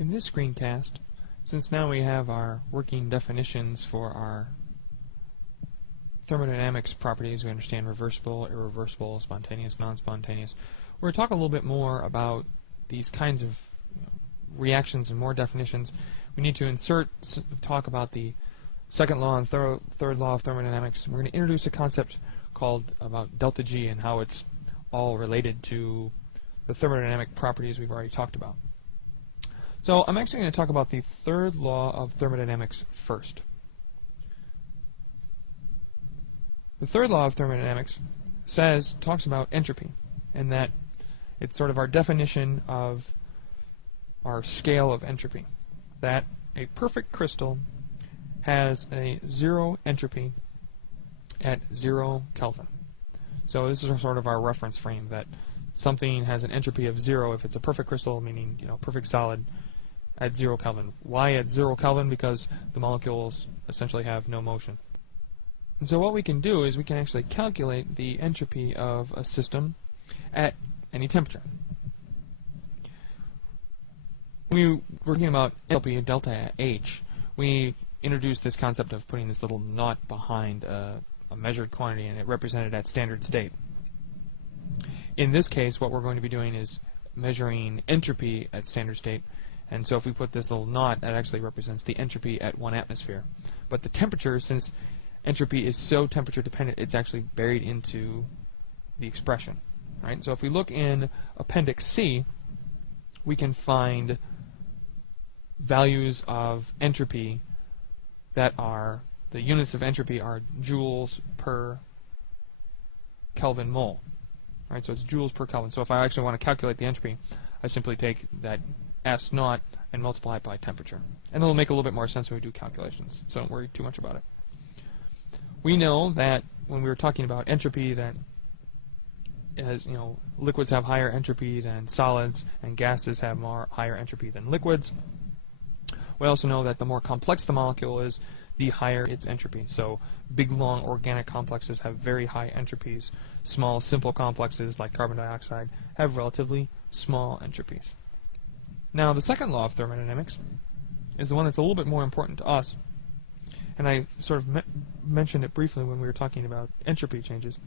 In this screencast, since now we have our working definitions for our thermodynamics properties, we understand reversible, irreversible, spontaneous, non-spontaneous, we're going to talk a little bit more about these kinds of reactions and more definitions. We need to talk about the second law and third law of thermodynamics. We're going to introduce a concept called about delta G and how it's all related to the thermodynamic properties we've already talked about. So I'm actually going to talk about the third law of thermodynamics first. The third law of thermodynamics talks about entropy, and that it's sort of our definition of our scale of entropy. That a perfect crystal has a zero entropy at 0 Kelvin. So this is sort of our reference frame, that something has an entropy of 0 if it's a perfect crystal, meaning perfect solid, at 0 Kelvin. Why at 0 Kelvin? Because the molecules essentially have no motion. And so what we can do is we can actually calculate the entropy of a system at any temperature. When we were talking about enthalpy, delta H, we introduced this concept of putting this little naught behind a measured quantity, and it represented at standard state. In this case, what we're going to be doing is measuring entropy at standard state, and so if we put this little naught, that actually represents the entropy at 1 atmosphere. But the temperature, since entropy is so temperature dependent, it's actually buried into the expression. Right? So if we look in Appendix C, we can find values of entropy that are, the units of entropy are joules per Kelvin mole. Right? So it's joules per Kelvin. So if I actually want to calculate the entropy, I simply take that S naught and multiply it by temperature. And it'll make a little bit more sense when we do calculations, so don't worry too much about it. We know that when we were talking about entropy, that as liquids have higher entropy than solids, and gases have higher entropy than liquids. We also know that the more complex the molecule is, the higher its entropy. So big, long organic complexes have very high entropies. Small, simple complexes like carbon dioxide have relatively small entropies. Now, the second law of thermodynamics is the one that's a little bit more important to us, and I sort of mentioned it briefly when we were talking about entropy changes,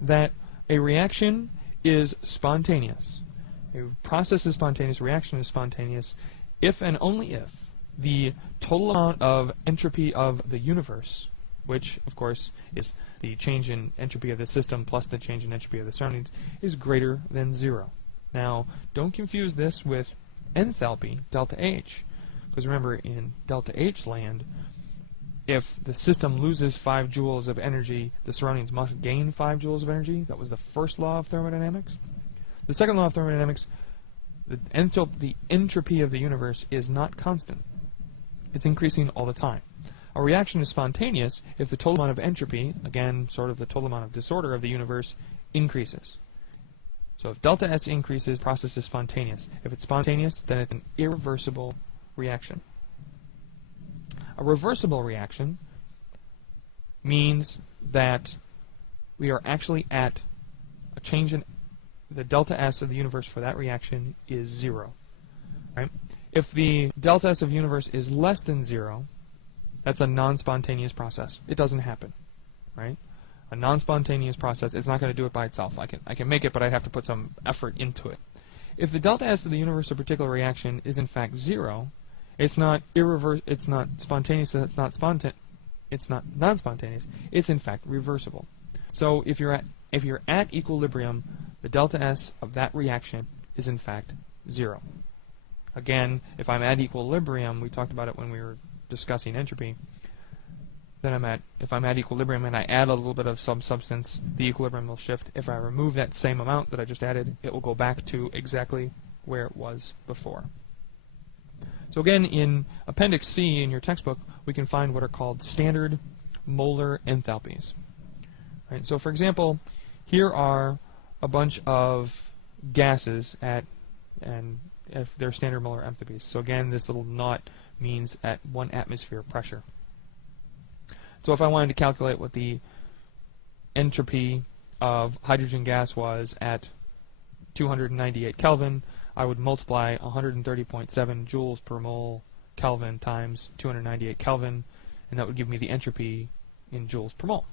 that a reaction is spontaneous. A process is spontaneous, a reaction is spontaneous, if and only if the total amount of entropy of the universe, which, of course, is the change in entropy of the system plus the change in entropy of the surroundings, is greater than 0. Now, don't confuse this with enthalpy, delta H, because remember, in delta H land, if the system loses 5 joules of energy, the surroundings must gain 5 joules of energy. That was the first law of thermodynamics. The second law of thermodynamics, the entropy of the universe is not constant. It's increasing all the time. A reaction is spontaneous if the total amount of entropy, again, sort of the total amount of disorder of the universe, increases. So if delta S increases, the process is spontaneous. If it's spontaneous, then it's an irreversible reaction. A reversible reaction means that we are actually at a change in the delta S of the universe for that reaction is 0. Right? If the delta S of the universe is less than 0, that's a non-spontaneous process. It doesn't happen. Right? A non-spontaneous process, it's not going to do it by itself. I can make it, but I have to put some effort into it. If the delta S of the universe of a particular reaction is in fact 0, it's not spontaneous, it's not non-spontaneous, it's in fact reversible. So if you're at equilibrium, the delta S of that reaction is in fact 0. Again, if I'm at equilibrium, we talked about it when we were discussing entropy, then if I'm at equilibrium and I add a little bit of some substance, the equilibrium will shift. If I remove that same amount that I just added, it will go back to exactly where it was before. So again, in Appendix C in your textbook, we can find what are called standard molar enthalpies. Right? So for example, here are a bunch of gases and if they're standard molar enthalpies. So again, this little naught means at 1 atmosphere pressure. So if I wanted to calculate what the entropy of hydrogen gas was at 298 Kelvin, I would multiply 130.7 joules per mole Kelvin times 298 Kelvin, and that would give me the entropy in joules per mole.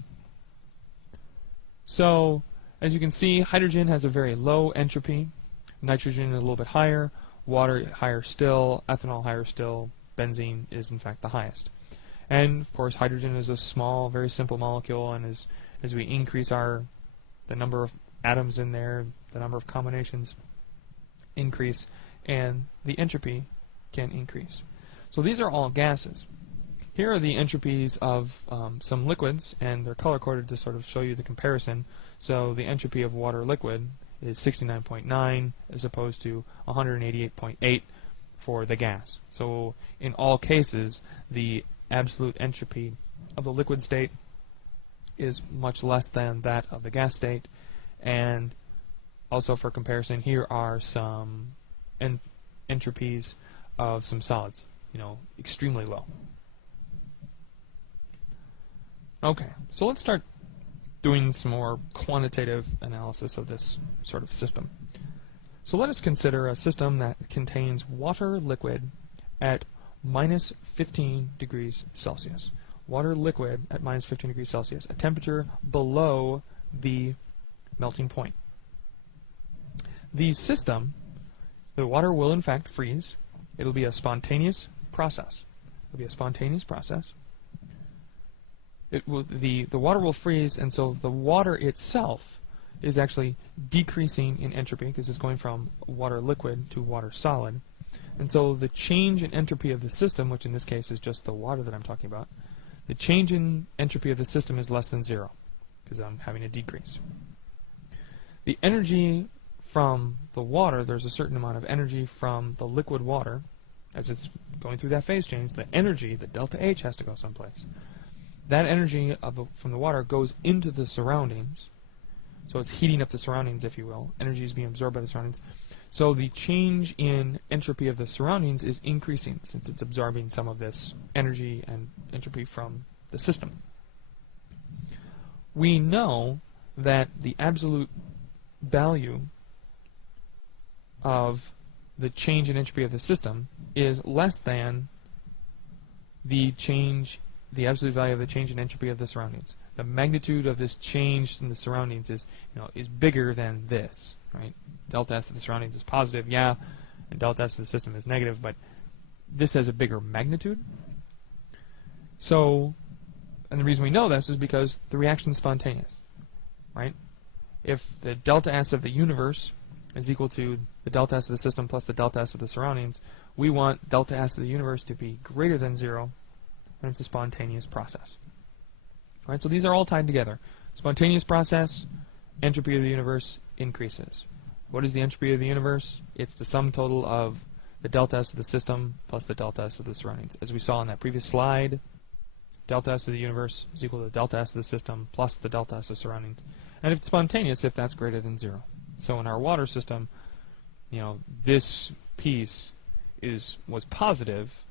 So, as you can see, hydrogen has a very low entropy, nitrogen is a little bit higher, water higher still, ethanol higher still, benzene is in fact the highest. And of course hydrogen is a small, very simple molecule, and as we increase the number of atoms in there, the number of combinations increase, and the entropy can increase. So these are all gases. Here are the entropies of some liquids, and they're color-coded to sort of show you the comparison. So the entropy of water liquid is 69.9 as opposed to 188.8 for the gas. So in all cases, the absolute entropy of the liquid state is much less than that of the gas state. And also for comparison, here are some entropies of some solids, extremely low. Okay, so let's start doing some more quantitative analysis of this sort of system. So let us consider a system that contains water liquid at minus 15 degrees Celsius. Water liquid at minus 15 degrees Celsius, a temperature below the melting point. The system, the water will in fact freeze. It'll be a spontaneous process. It'll be a spontaneous process. The water will freeze, and so the water itself is actually decreasing in entropy because it's going from water liquid to water solid. And so the change in entropy of the system, which in this case is just the water that I'm talking about, the change in entropy of the system is less than 0 because I'm having a decrease. The energy from the water, there's a certain amount of energy from the liquid water as it's going through that phase change. The energy, the delta H, has to go someplace. That energy from the water goes into the surroundings, so it's heating up the surroundings, if you will. Energy is being absorbed by the surroundings. So the change in entropy of the surroundings is increasing since it's absorbing some of this energy and entropy from the system. We know that the absolute value of the change in entropy of the system is less than the absolute value of the change in entropy of the surroundings. The magnitude of this change in the surroundings is bigger than this, right? Delta S of the surroundings is positive, yeah, and delta S of the system is negative, but this has a bigger magnitude. So, and the reason we know this is because the reaction is spontaneous, right? If the delta S of the universe is equal to the delta S of the system plus the delta S of the surroundings, we want delta S of the universe to be greater than 0, and it's a spontaneous process. All right, so these are all tied together. Spontaneous process, entropy of the universe increases. What is the entropy of the universe? It's the sum total of the delta S of the system plus the delta S of the surroundings. As we saw in that previous slide, delta S of the universe is equal to delta S of the system plus the delta S of the surroundings. And if it's spontaneous, if that's greater than 0. So in our water system, this piece was positive,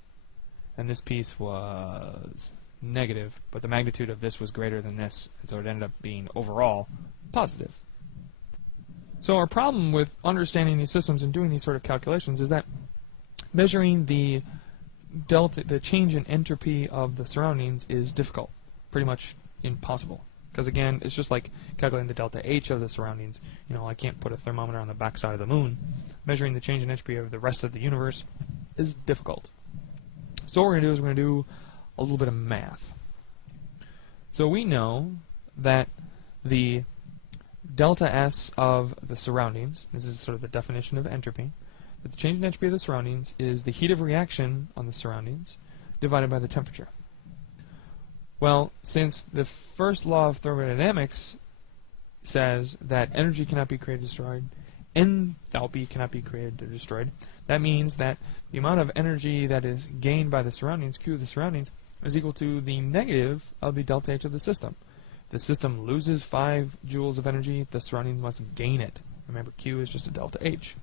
and this piece was negative, but the magnitude of this was greater than this, and so it ended up being overall positive. So our problem with understanding these systems and doing these sort of calculations is that measuring the change in entropy of the surroundings is difficult, pretty much impossible. Because again, it's just like calculating the delta H of the surroundings. I can't put a thermometer on the backside of the moon. Measuring the change in entropy of the rest of the universe is difficult. So what we're going to do is we're going to do a little bit of math. So we know that the delta S of the surroundings, this is sort of the definition of entropy, that the change in entropy of the surroundings is the heat of reaction on the surroundings divided by the temperature. Well, since the first law of thermodynamics says that energy cannot be created or destroyed, enthalpy cannot be created or destroyed, that means that the amount of energy that is gained by the surroundings, Q of the surroundings, is equal to the negative of the delta H of the system. If the system loses 5 joules of energy, the surroundings must gain it. Remember, Q is just a delta H.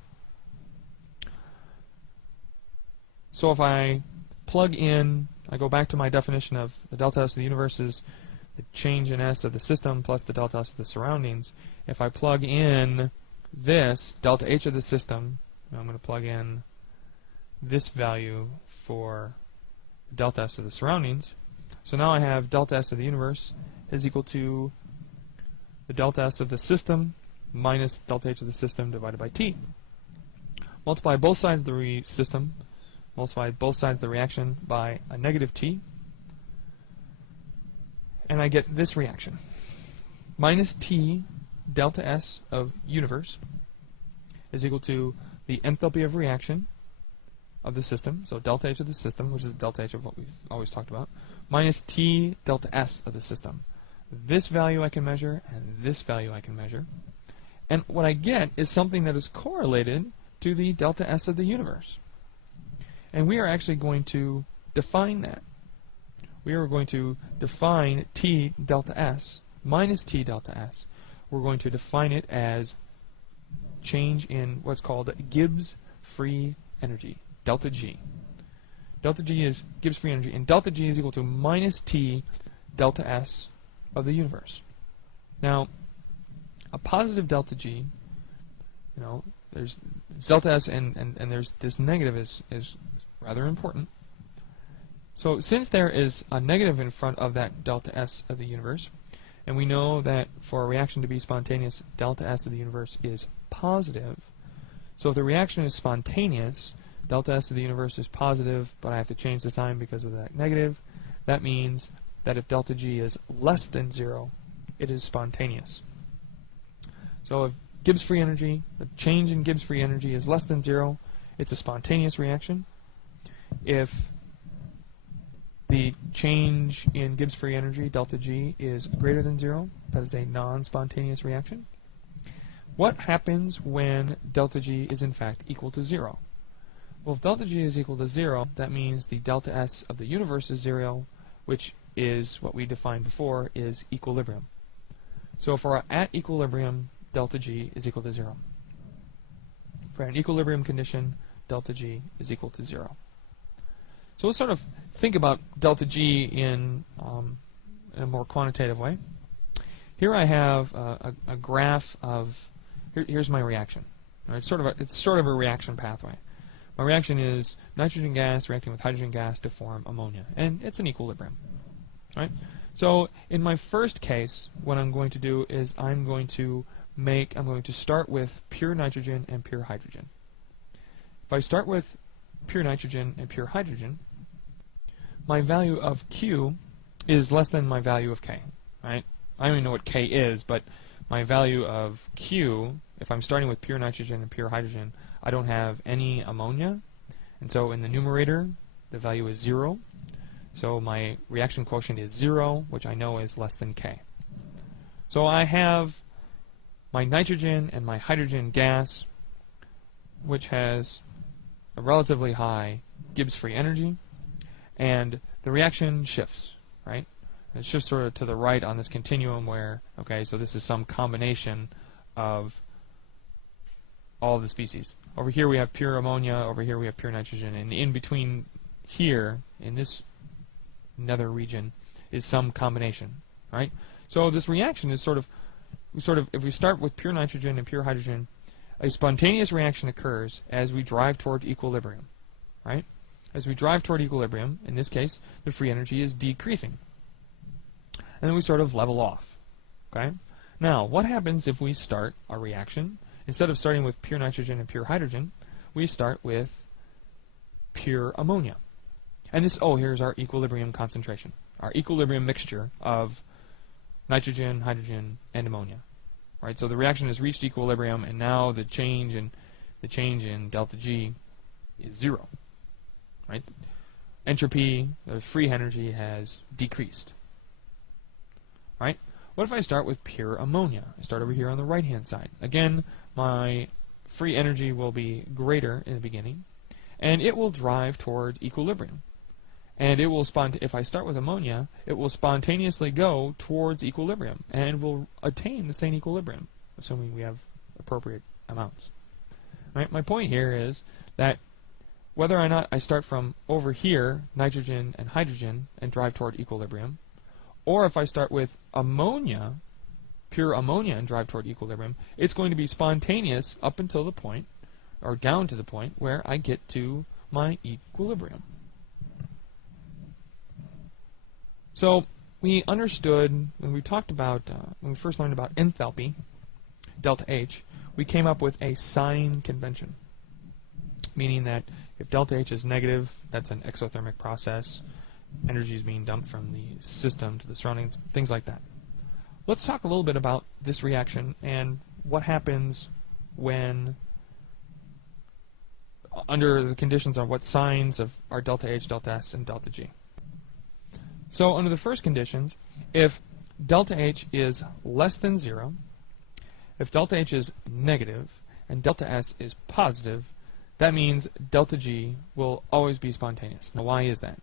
So if I plug in, I go back to my definition of the delta S of the universe is the change in S of the system plus the delta S of the surroundings. If I plug in this delta H of the system Now I'm going to plug in this value for delta S of the surroundings. So now I have delta S of the universe is equal to the delta S of the system minus delta H of the system divided by T. Multiply both sides of the system, multiply both sides of the reaction by a negative T, and I get this reaction. Minus T delta S of universe is equal to the enthalpy of reaction of the system, so delta H of the system, which is delta H of what we've always talked about, minus T delta S of the system. This value I can measure, and this value I can measure. And what I get is something that is correlated to the delta S of the universe. And we are actually going to define that. We are going to define T delta S minus T delta S. We're going to define it as change in what's called Gibbs Free Energy, delta G. Delta G is Gibbs Free Energy, and delta G is equal to minus T delta S of the universe. Now, a positive delta G, there's delta S and there's this negative is rather important. So since there is a negative in front of that delta S of the universe, and we know that for a reaction to be spontaneous, delta S of the universe is positive. So if the reaction is spontaneous, delta S of the universe is positive, but I have to change the sign because of that negative. That means that if delta G is less than 0, it is spontaneous. So if Gibbs free energy, the change in Gibbs free energy is less than 0, it's a spontaneous reaction. If the change in Gibbs free energy, delta G, is greater than 0, that is a non-spontaneous reaction. What happens when delta G is in fact equal to 0? Well, if delta G is equal to 0, that means the delta S of the universe is 0, which is what we defined before, is equilibrium. So if we're at equilibrium, delta G is equal to 0. For an equilibrium condition, delta G is equal to 0. So let's sort of think about delta G in a more quantitative way. Here I have a graph of, here's my reaction. Right? It's sort of a reaction pathway. My reaction is nitrogen gas reacting with hydrogen gas to form ammonia, and it's an equilibrium. Right? So in my first case, what I'm going to do is I'm going to start with pure nitrogen and pure hydrogen. If I start with pure nitrogen and pure hydrogen, my value of Q is less than my value of K. Right? I don't even know what K is, but my value of Q, if I'm starting with pure nitrogen and pure hydrogen, I don't have any ammonia, and so in the numerator, the value is 0. So my reaction quotient is 0, which I know is less than K. So I have my nitrogen and my hydrogen gas, which has a relatively high Gibbs free energy, and the reaction shifts, right? It shifts sort of to the right on this continuum where, okay, so this is some combination of all of the species. Over here we have pure ammonia, over here we have pure nitrogen, and in between here, in this nether region, is some combination, right? So this reaction is sort of, if we start with pure nitrogen and pure hydrogen, a spontaneous reaction occurs as we drive toward equilibrium, right? As we drive toward equilibrium, in this case, the free energy is decreasing. And then we sort of level off, okay? Now, what happens if we start a reaction? Instead of starting with pure nitrogen and pure hydrogen, we start with pure ammonia. And this, here's our equilibrium concentration, our equilibrium mixture of nitrogen, hydrogen, and ammonia. Right? So the reaction has reached equilibrium, and now the change in delta G is 0. Right? Entropy, the free energy, has decreased. Right? What if I start with pure ammonia? I start over here on the right-hand side. Again, my free energy will be greater in the beginning, and it will drive toward equilibrium. And it will if I start with ammonia, it will spontaneously go towards equilibrium, and will attain the same equilibrium, assuming we have appropriate amounts. Right? My point here is that whether or not I start from over here, nitrogen and hydrogen, and drive toward equilibrium, or if I start with ammonia, pure ammonia, and drive toward equilibrium, it's going to be spontaneous up until the point, or down to the point where I get to my equilibrium. So we understood when we talked about, when we first learned about enthalpy, delta H, we came up with a sign convention, meaning that if delta H is negative, that's an exothermic process. Energy is being dumped from the system to the surroundings, things like that. Let's talk a little bit about this reaction and what happens when, under the conditions of what signs of our delta H, delta S, and delta G. So under the first conditions, if delta H is less than 0, if delta H is negative, and delta S is positive, that means delta G will always be spontaneous. Now why is that?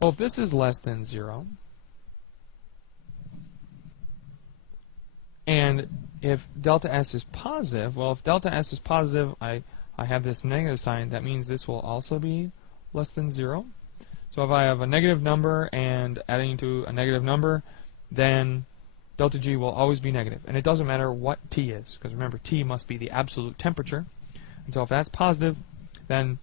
Well, if this is less than 0, and if delta S is positive, well, if delta S is positive, I have this negative sign, that means this will also be less than 0. So if I have a negative number and adding to a negative number, then delta G will always be negative. And it doesn't matter what T is, because remember, T must be the absolute temperature. And so if that's positive, then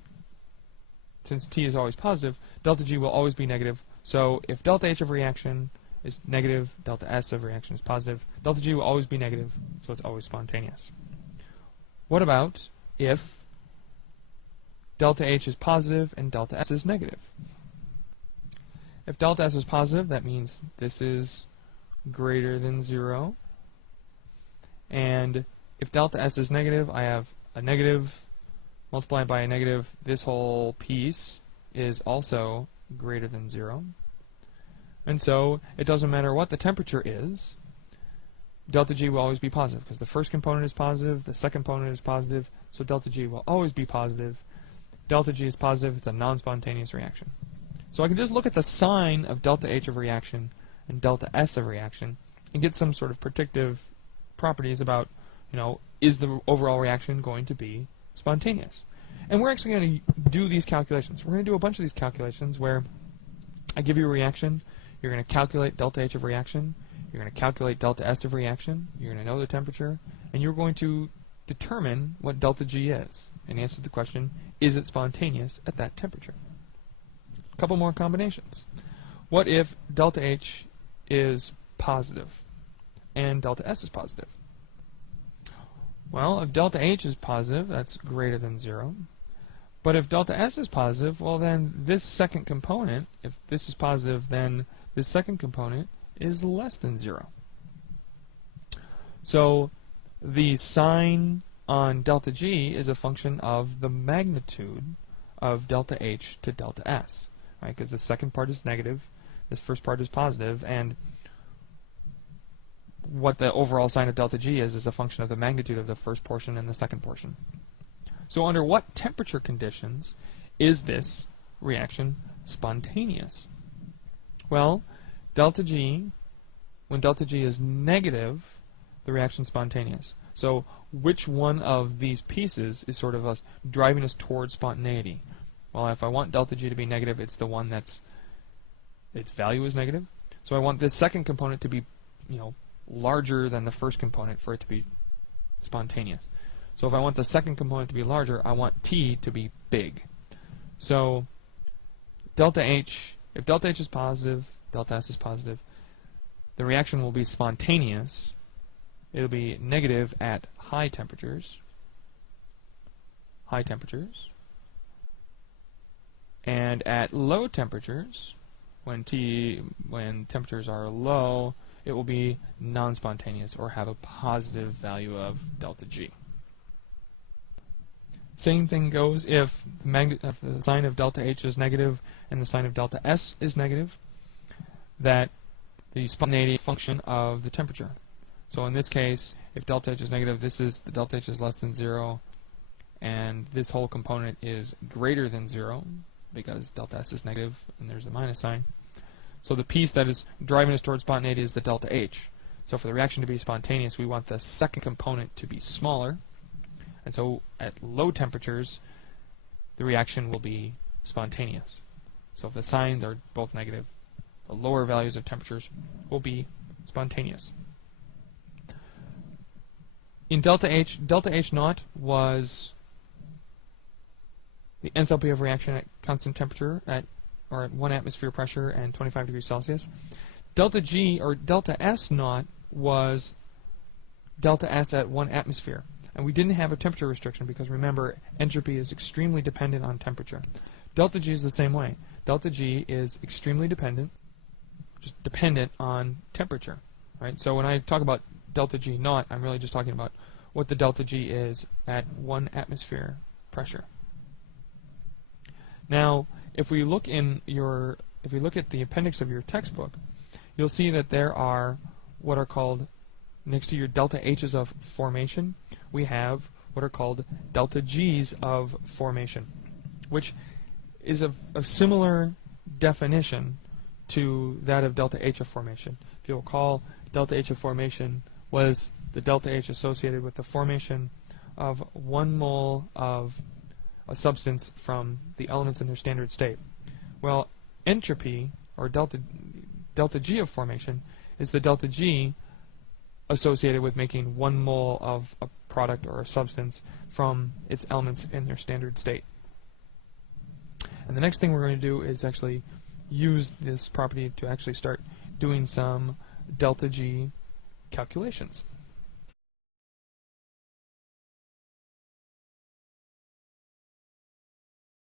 since T is always positive, delta G will always be negative. So if delta H of reaction is negative, delta S of reaction is positive, delta G will always be negative, so it's always spontaneous. What about if delta H is positive and delta S is negative? If delta S is positive, that means this is greater than 0. And if delta S is negative, I have a negative multiplied by a negative. This whole piece is also greater than 0. And so it doesn't matter what the temperature is, delta G will always be positive, because the first component is positive, the second component is positive, so delta G will always be positive. Delta G is positive, it's a non-spontaneous reaction. So I can just look at the sign of delta H of reaction and delta S of reaction and get some sort of predictive properties about, is the overall reaction going to be spontaneous? And we're actually going to do these calculations. We're going to do a bunch of these calculations where I give you a reaction, you're going to calculate delta H of reaction, you're going to calculate delta S of reaction, you're going to know the temperature, and you're going to determine what delta G is and answer the question, is it spontaneous at that temperature? A couple more combinations. What if delta H is positive and delta S is positive? Well, if delta H is positive, that's greater than 0. But if delta S is positive, well then this second component, if this is positive, then this second component is less than 0. So the sign on delta G is a function of the magnitude of delta H to delta S, right? Because the second part is negative, this first part is positive, and what the overall sign of delta G is a function of the magnitude of the first portion and the second portion. So under what temperature conditions is this reaction spontaneous? Well, delta G, when delta G is negative, the reaction is spontaneous. So which one of these pieces is sort of driving us towards spontaneity? Well, if I want delta G to be negative, it's the one that's, its value is negative. So I want this second component to be, larger than the first component for it to be spontaneous. So if I want the second component to be larger, I want T to be big. So delta H, if delta H is positive, delta S is positive, the reaction will be spontaneous. It'll be negative at high temperatures. And at low temperatures, when temperatures are low, it will be non-spontaneous or have a positive value of delta G. Same thing goes if the sign of delta H is negative and the sign of delta S is negative, that the spontaneity function of the temperature. So in this case, if delta H is negative, the delta H is less than 0, and this whole component is greater than 0 because delta S is negative and there's a minus sign. So the piece that is driving us towards spontaneity is the delta H. So for the reaction to be spontaneous, we want the second component to be smaller. And so at low temperatures, the reaction will be spontaneous. So if the signs are both negative, the lower values of temperatures will be spontaneous. In delta H naught was the enthalpy of reaction at constant temperature at 1 atmosphere pressure and 25 degrees Celsius. Delta G, or delta S naught, was delta S at 1 atmosphere. And we didn't have a temperature restriction because, remember, entropy is extremely dependent on temperature. Delta G is the same way. Delta G is extremely dependent, just dependent on temperature. Right? So when I talk about delta G naught, I'm really just talking about what the delta G is at 1 atmosphere pressure. Now, if we look at the appendix of your textbook, you'll see that there are what are called, next to your delta H's of formation, we have what are called delta G's of formation, which is a similar definition to that of delta H of formation. If you'll recall, delta H of formation was the delta H associated with the formation of 1 mole of a substance from the elements in their standard state. Well, entropy, or delta G of formation, is the delta G associated with making 1 mole of a product or a substance from its elements in their standard state. And the next thing we're going to do is actually use this property to actually start doing some delta G calculations.